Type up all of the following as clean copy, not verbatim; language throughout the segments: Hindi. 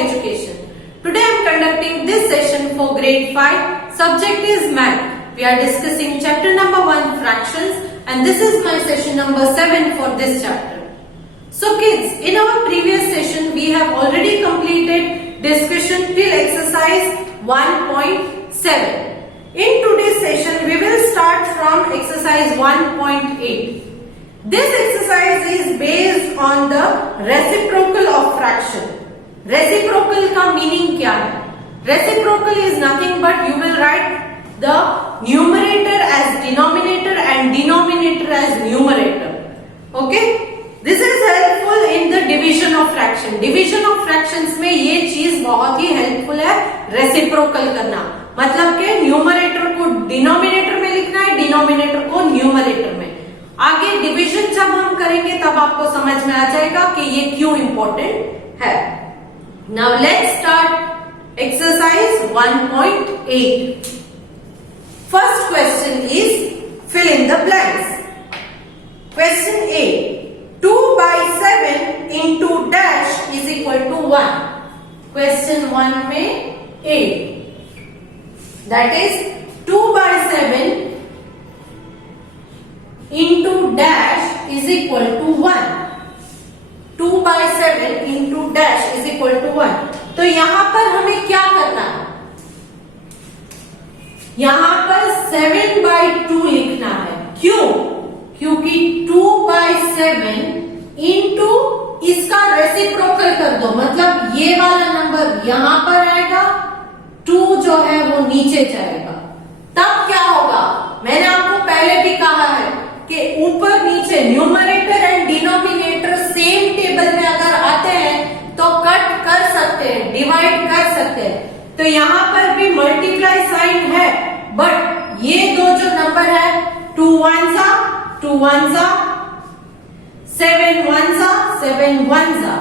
education. Today I am conducting this session for grade 5. Subject is math. We are discussing chapter number 1 fractions and this is my session number 7 for this chapter. So kids, in our previous session we have already completed discussion till exercise 1.7. In today's session we will start from exercise 1.8. This exercise is based on the reciprocal of fraction. Reciprocal का meaning क्या है? Reciprocal is nothing but you will write the numerator as denominator and denominator as numerator. Okay? This is helpful in the division of fraction. Division of fractions में ये चीज बहुत ही helpful है reciprocal करना. मतलब के न्यूमरेटर को डिनोमिनेटर में लिखना है, डिनोमिनेटर को न्यूमरेटर में. आगे डिवीजन जब हम करेंगे तब आपको समझ में आ जाएगा कि ये क्यों इंपॉर्टेंट है. Now let's start exercise 1.8. First question is fill in the blanks. Question A, 2/7 into dash is equal to 1. Question 1 में A, that is 2/7 into dash is equal to 1. 2/7 into dash is equal to 1. तो यहां पर हमें क्या करना है? यहां पर 7/2 लिखना है. क्यों? क्योंकि 2/7 into इसका रेसिप्रोकल कर दो, मतलब ये वाला नंबर यहां पर आएगा, 2 जो है वो नीचे जाएगा. तब क्या होगा? मैंने आपको पहले भी कहा है कि ऊपर नीचे numerator and denominator same table में अगर आते हैं तो कट कर सकते हैं, डिवाइड कर सकते हैं. तो यहाँ पर भी मल्टीप्लाई साइन है, बट ये दो जो नंबर है 2 1 जा 2 1 जा, 7 1 जा 7 1 जा,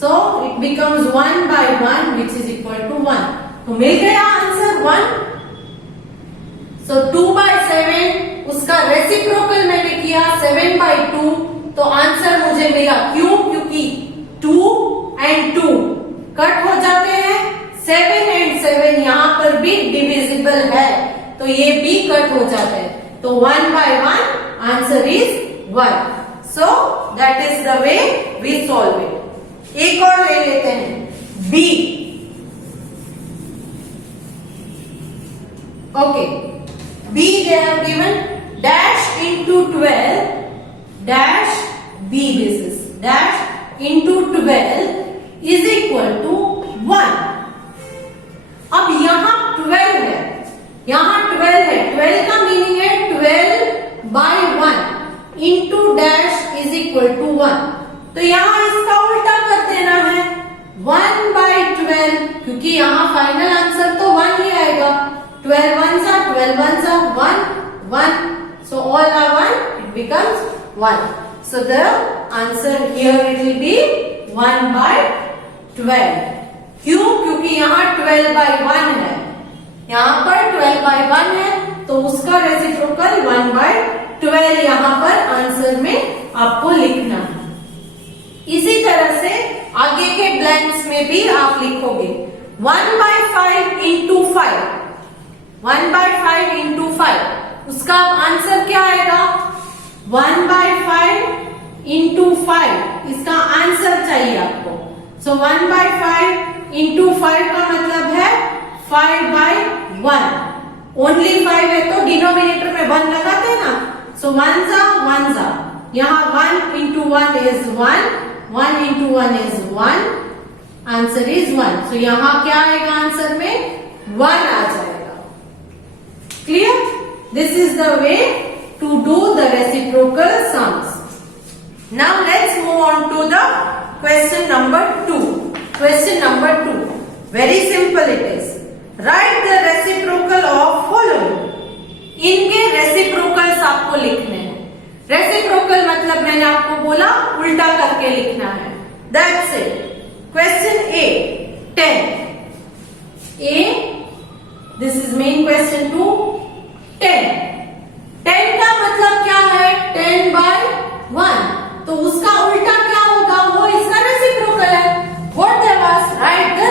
so it becomes 1/1 which is equal to 1. तो मिल गया आंसर 1. सो 2/7 उसका रेसिप्रोकल मैंने किया 7/2, तो आंसर मुझे मिला. क्यों? क्योंकि 2 and 2 कट हो जाते हैं, 7 and 7 यहाँ पर भी डिविजिबल है, तो ये भी कट हो जाते हैं. तो 1/1 answer is 1. So that is the way we solve it. एक और ले लेते हैं, B. Okay, B they have given dash into 12 dash B, this is dash into 12 is equal to 1. अब यहां 12 है, यहां 12 है, 12 का मीनिंग है 12/1 into dash is equal to 1. तो यहां इसका उल्टा कर देना है 1/12, क्योंकि यहां फाइनल आंसर तो 1 ही आएगा. 12 1s are 12 1s are 1 1, so all are 1, it becomes 1. So the answer here it will be 1/12. क्यों? क्योंकि यहाँ 12/1 है, यहाँ पर 12/1 है, तो उसका रेसिप्रोकल 1/12 यहाँ पर आंसर में आपको लिखना है. इसी तरह से आगे के ब्लैंक्स में भी आप लिखोगे 1/5 into 5. 1/5 into 5, उसका आंसर क्या आएगा? 1/5 into 5, इसका आंसर चाहिए आपको. सो 1/5 into 5 का मतलब है 5/1. ओनली 5 है तो डिनोमिनेटर में 1 लगाते हैं ना, सो 1 जा 1 जा, यहाँ 1 into 1 is 1, 1 into 1 is 1, answer is 1. सो यहाँ क्या आएगा आंसर में? 1 आ जाएगा. Clear? This is the way to do the reciprocal sums. Now let's move on to the question number 2. Question number 2. Very simple it is. Write the reciprocal of following. इनके reciprocals आपको लिखने हैं. Reciprocal मतलब मैंने आपको बोला उल्टा करके लिखना है. That's it. Question A, 10. A, this is main question 2. 10. 10 का मतलब क्या है? 10/1. तो उसका उल्टा क्या होगा? वो इसका रेसिप्रोकल है. What they was? Write the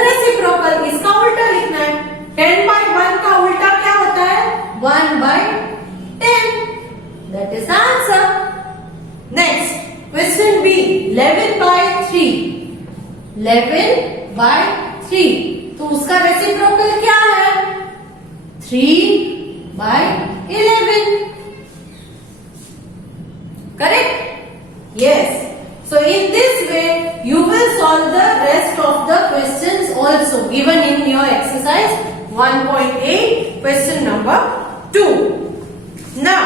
11/3, तो उसका रेसिप्रोकल क्या है? 3/11. Correct? Yes. So in this way you will solve the rest of the questions also given in your exercise 1.8 question number 2. Now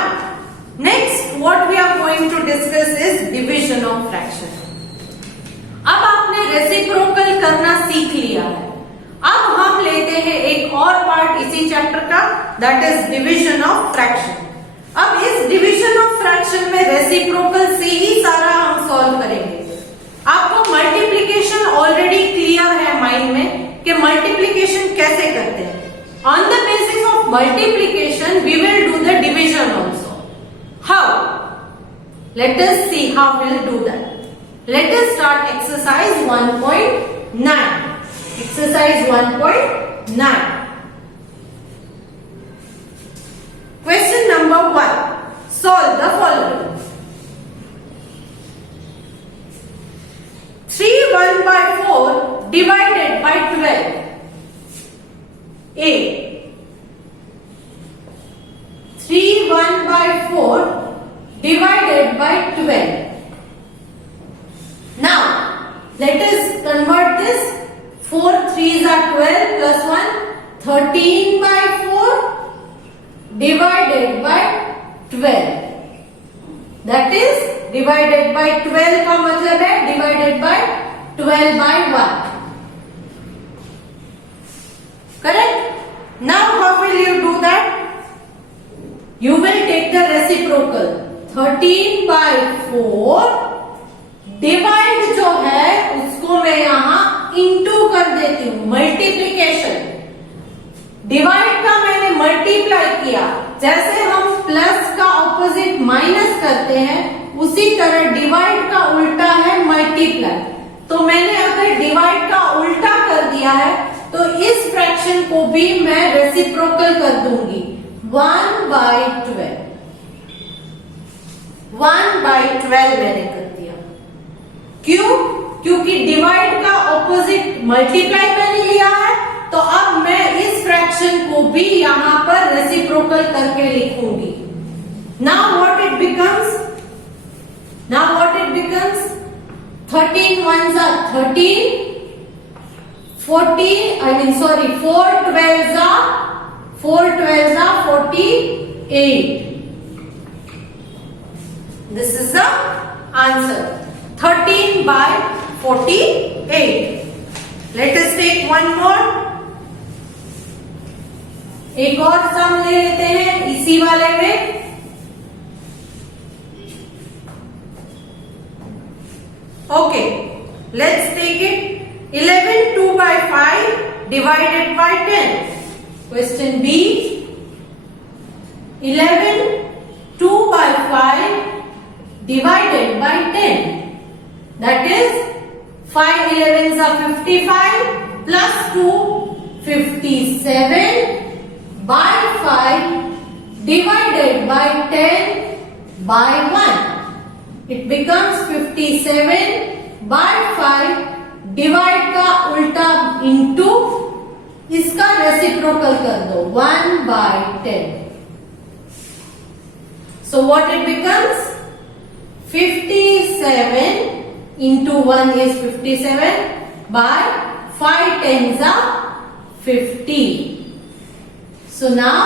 next what we are going to discuss is division of fraction. अब आपने रेसिप्रोकल करना सीख लिया है. अब हम लेते हैं एक और पार्ट इसी चैप्टर का, that is division of fraction. अब इस डिविजन ऑफ फ्रैक्शन में रेसिप्रोकल से ही सारा हम सॉल्व करेंगे. आपको मल्टीप्लिकेशन ऑलरेडी क्लियर है माइंड में कि मल्टीप्लिकेशन कैसे करते हैं. On the basis of multiplication we will do the division also. How? Let us see how we will do that. Let us start exercise 1.9. Exercise 1.9. Question number 1. Solve the following. 3/1/4 divided by 12. A. 3/1/4 divided by 12. Now, let us convert this. 4 3s are 12 plus 1, 13/4 divided by 12. That is divided by 12 का मतलब है divided by 12/1. Correct? Now how will you do that? You will take the reciprocal. 13/4 divide जो है उसको मैं यहां इंटू कर देती हूं, मल्टीप्लीकेशन. डिवाइड का मैंने मल्टीप्लाई किया. जैसे हम प्लस का ऑपोजिट माइनस करते हैं उसी तरह डिवाइड का उल्टा है मल्टीप्लाई. तो मैंने अगर डिवाइड का उल्टा कर दिया है तो इस फ्रैक्शन को भी मैं रेसिप्रोकल कर दूंगी. 1/12. 1/12 मैंने कर दिया. क्यों? क्योंकि डिवाइड का ऑपोजिट मल्टीप्लाई मैंने लिया है. तो अब मैं इस फ्रैक्शन को भी यहां पर रेसिप्रोकल करके लिखूंगी. Now what it becomes? 13 1s are 13, 4 12s are 48. This is the answer. 13/48. Let us take one more. एक और सम ले लेते हैं इसी वाले में. Okay, let's take it. 11 2/5 divided by 10. Question B. 11 2/5 divided by 10. That is 5 11s are 55 plus 2 57/5 divided by 10/1. It becomes 57/5. Divide का उल्टा इंटू इसका रेसिप्रोकल कर दो 1/10. So what it becomes? 57 into 1 is 57 by 5 10s are 50. So now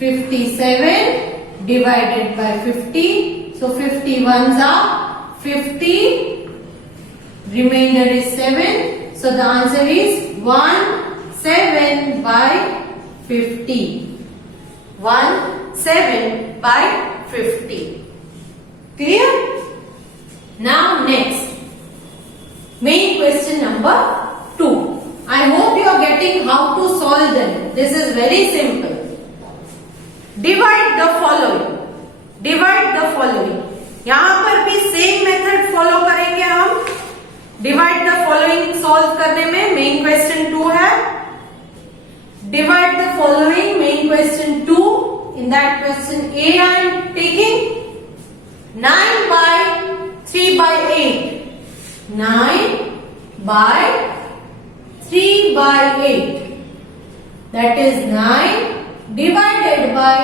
57 divided by 50. So 51s are 50. Remainder is 7. So the answer is 17/50. 17/50. Clear? Now next, main question number 2. I hope you are getting how to solve them. This is very simple. Divide the following. Divide the following. यहां पर भी सेम मेथड फॉलो करेंगे हम. डिवाइड द फॉलोइंग सॉल्व करने में मेन क्वेश्चन 2 है. Divide the following main question 2. In that question A I am taking 9/3/8. 9 by 3 by 8. That is 9 divided by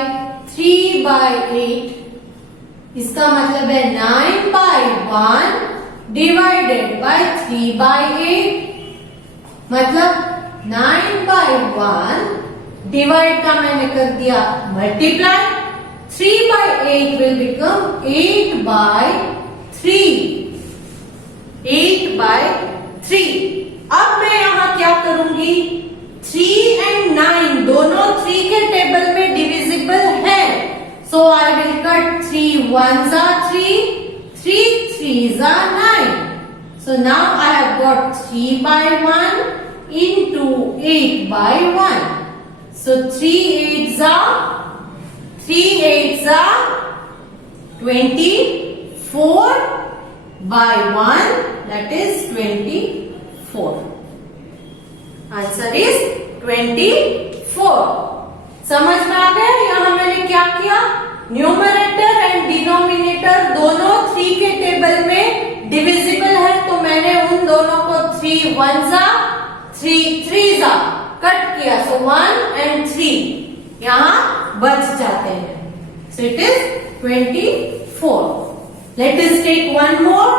3 by 8. इसका मतलब है 9 by 1 divided by 3 by 8. मतलब 9 by 1 डिवाइड का मैंने कर दिया multiply. 3 by 8 will become 8 by 3. 8 by 3. अब मैं यहां क्या करूंगी? 3 and 9 दोनों 3 के टेबल में डिविजिबल है. So I will cut 3 ones are 3, 3 threes are 9. So now I have got 3 by 1 into 8 by 1. So 3 eights are 24 by 1, that is 24. Answer is 24. समझ में आ गया? यहां मैंने क्या किया? न्यूमरेटर एंड डिनोमिनेटर दोनों 3 के टेबल में डिविजिबल है, तो मैंने उन दोनों को 3 1s 3 3s कट किया. सो 1 and 3 यहां बच जाते हैं. So it is 24. Let us take one more.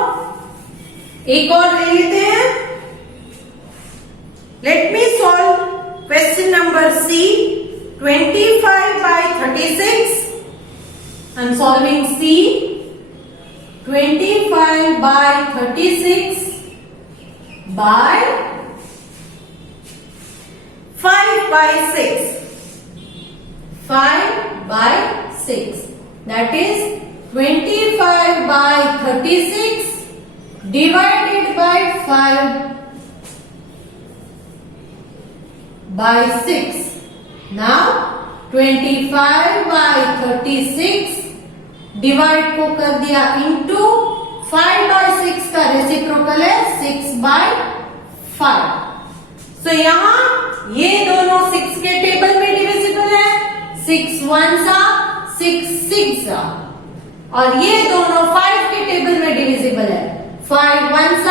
एक और ले लेते हैं. Let me solve question number C. 25 by 36. I'm solving C. 25 by 36 by 5 by 6. 5 by 6. That is 25 by 36 divided by 5 by 6. Now 25 by 36 divide को कर दिया इंटू 5 by 6 का रेसिप्रोकल है 6 by 5. सो यहां ये दोनों 6 के टेबल में डिविजिबल है. 6 1s 6 6s और ये दोनों 5 के टेबल में डिविजिबल है. 5 1s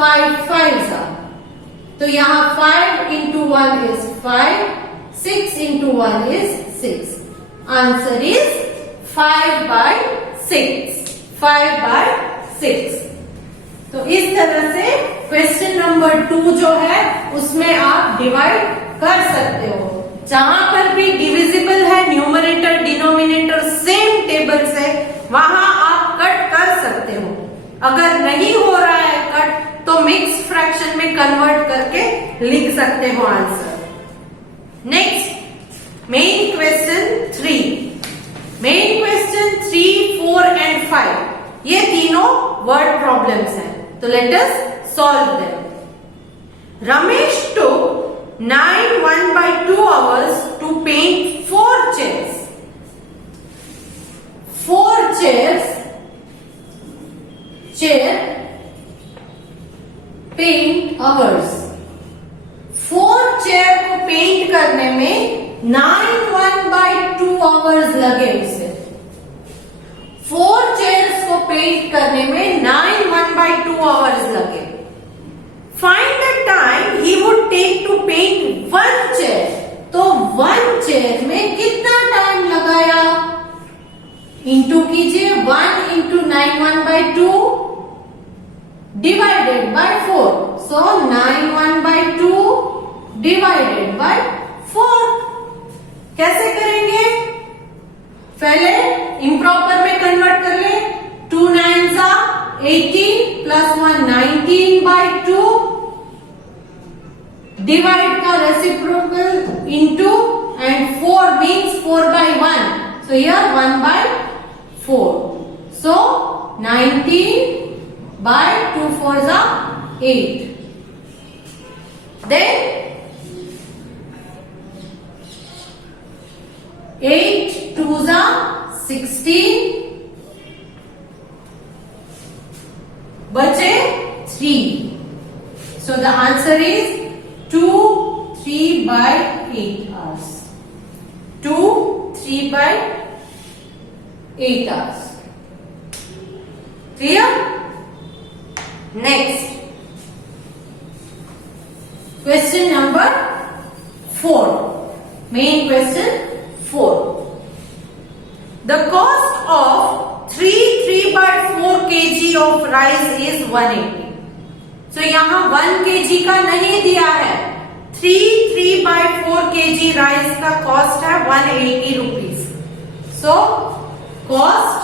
5 5s. तो यहां 5 into 1 is 5, 6 into 1 is 6. Answer is 5 by 6. 5 by 6. तो इस तरह से क्वेश्चन नंबर 2 जो है उसमें आप डिवाइड कर सकते हो. जहां पर भी डिविजिबल है न्यूमरेटर डिनोमिनेटर सेम टेबल से, वहां आप कट कर सकते हो. अगर नहीं हो रहा है कट तो मिक्स फ्रैक्शन में कन्वर्ट करके लिख सकते हो answer. Next main question 3. Main question 3, 4 and 5 ये तीनों वर्ड प्रॉब्लम्स हैं. तो let us solve them. Ramesh took 9 1/2 hours to paint 4 chairs. 4 chairs, chair, paint hours. 4 chair को पेंट करने में 9 1/2 hours लगे उसे. 4 चेयर्स को पेंट करने में 9 1/2 hours लगे. Find the time he would take to paint 1 chair. तो 1 चेयर में कितना टाइम लगाया? इंटू कीजिए. 1 into 9 1/2 divided by 4. So 9 1/2 divided by 4. कैसे करेंगे? पहले इम्प्रॉपर में कन्वर्ट कर ले. 2 9s 18 plus 1 19/2 डिवाइड का reciprocal into and 4 means 4/1. So here 1/4. So 19 by 2 4s are 8. Then 8 2s are 16. बचे 3. So the answer is 2 3 by 8 hours. 2 3 by 8 hours. Clear? Next Question number 4. Main question 4. The cost of 3/4 kg of rice is 180. So यहाँ 1 kg का नहीं दिया है, 3/4 kg राइस का कॉस्ट है 180 rupees. So cost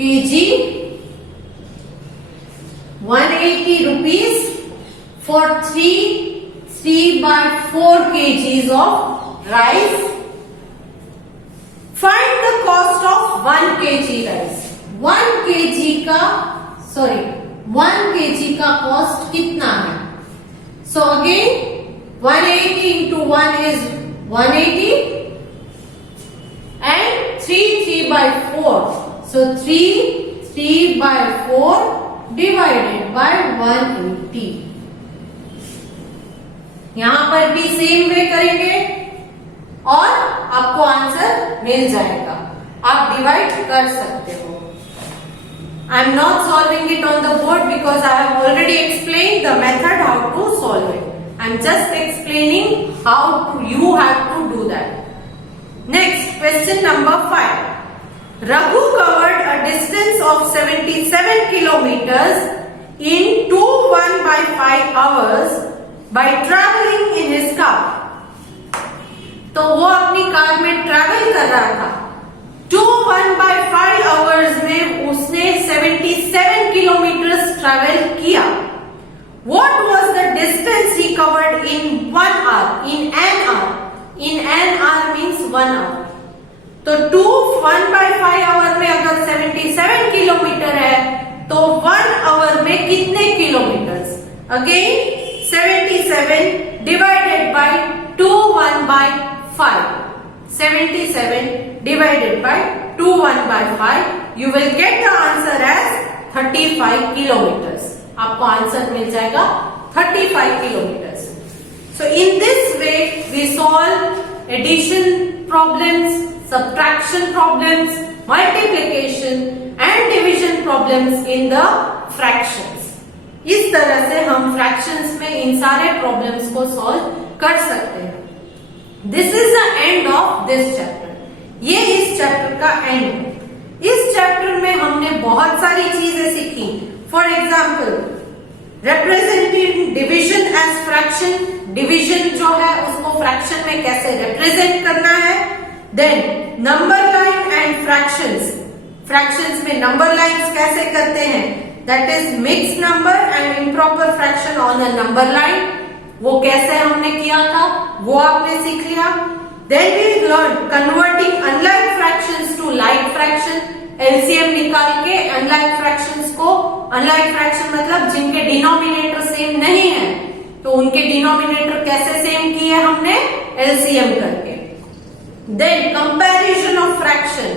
kg 180 rupees for 3/4 kgs of rice. Find the cost of 1 kg rice. 1 kg का कॉस्ट कितना है? So again 180 into 1 is 180 and 3/4. So 3/4 divided by 180. यहां पर भी सेम वे करेंगे और आपको आंसर मिल जाएगा. आप डिवाइड कर सकते हो. I am not solving it on the board because I have already explained the method how to solve it. I am just explaining how you have to do that. Next, question number 5. Raghu covered a distance of 77 kilometers in 2 1/5 hours by traveling in his car. तो वो अपनी कार में ट्रैवल कर रहा था. 2 1/5 hours में उसने 77 किलोमीटर ट्रैवल किया. What was the distance he covered in 1 hour? In an hour. In an hour means 1 hour. तो 2 1/5 आवर में अगर 77 किलोमीटर है तो 1 आवर में कितने kilometres? Again 77 divided by 2 1/5. 77 divided by 2 1/5. You will get the answer as 35 kilometers. आपको आंसर मिल जाएगा 35 kilometers. So in this way we solve addition problems, subtraction problems, multiplication and division problems in the fractions. इस तरह से हम fractions में इन सारे problems को solve कर सकते हैं. This is the end of this chapter. ये इस चैप्टर का एंड है. इस चैप्टर में हमने बहुत सारी चीजें सीखी. For example representing division as fraction. Division जो है उसको फ्रैक्शन में कैसे रिप्रेजेंट करना है. Then number line and fractions. Fractions में नंबर लाइंस कैसे करते हैं. That is mix number and improper fraction on a number line. वो कैसे हमने किया था वो आपने सीख लिया. Then we learned converting unlike fractions to like fraction. LCM निकाल के unlike fractions को, unlike fraction मतलब जिनके डिनोमिनेटर सेम नहीं है तो उनके डिनोमिनेटर कैसे सेम किए हमने LCM करके. Then comparison of fraction.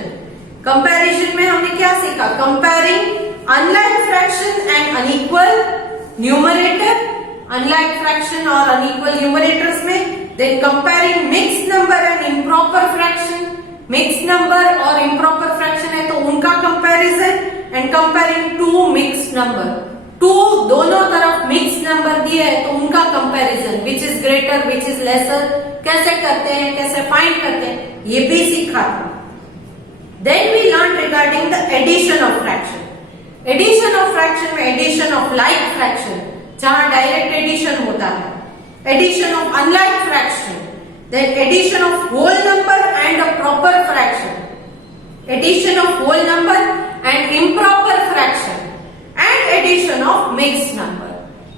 Comparison में हमने क्या सीखा. Comparing unlike fraction and unequal numerator. Unlike fraction और unequal numerators में. Then comparing mixed number and improper fraction. Mixed number और improper fraction है तो उनका comparison and comparing two mixed number. Two दोनों तरफ mixed number दिए है तो उनका comparison which is greater which is lesser कैसे करते हैं, कैसे find करते हैं, ये भी सीखा था. Then we learned regarding the addition of fraction. Addition of fraction में addition of like fraction जहाँ direct addition होता है. Addition of unlike fraction, then addition of whole number and a proper fraction, addition of whole number and improper fraction, and addition of mixed number.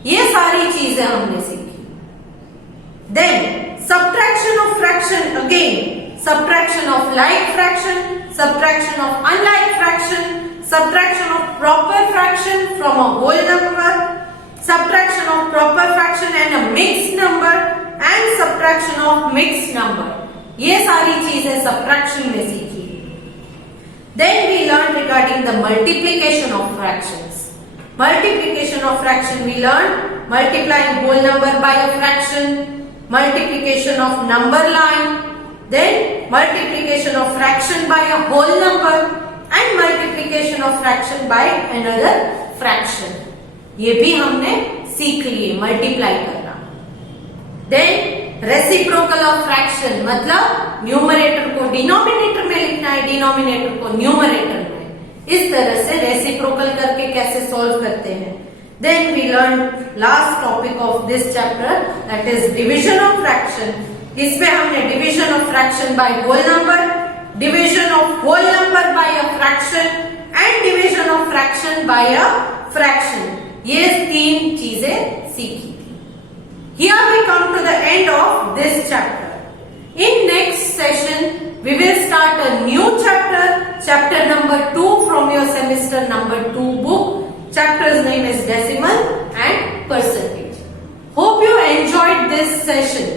ये सारी चीजें हमने सीखी. Then subtraction of fraction again, subtraction of like fraction, subtraction of unlike fraction, subtraction of proper fraction from a whole number, subtraction of proper fraction and a mixed number and subtraction of mixed number. ये सारी चीजें subtraction में सीखी. Then we learned regarding the multiplication of fractions. Multiplication of fraction we learned multiplying whole number by a fraction, multiplication of number line, then multiplication of fraction by a whole number and multiplication of fraction by another fraction. ये भी हमने सीख लिए मल्टीप्लाई करना। देन रेसिप्रोकल ऑफ फ्रैक्शन मतलब न्यूमरेटर को डिनोमिनेटर में लिखना है, डिनोमिनेटर को न्यूमरेटर में। इस तरह से रेसिप्रोकल करके कैसे सॉल्व करते हैं। Then we learn last topic of this chapter that is division of fraction. इसमें हमने division of fraction by whole number, division of whole number by a fraction and division of fraction by a fraction, ये 3 चीजें सीखी। Here we come to the end of this chapter. In next session, we will start a new chapter, chapter number 2 from your semester number 2 book. Chapter's name is Decimal and Percentage. Hope you enjoyed this session.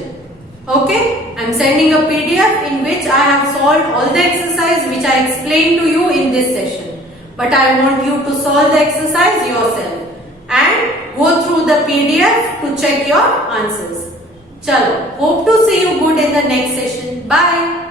Okay, I'm sending a PDF in which I have solved all the exercise which I explained to you in this session. But I want you to solve the exercise yourself and go through the PDF to check your answers. Chalo, hope to see you good in the next session. Bye.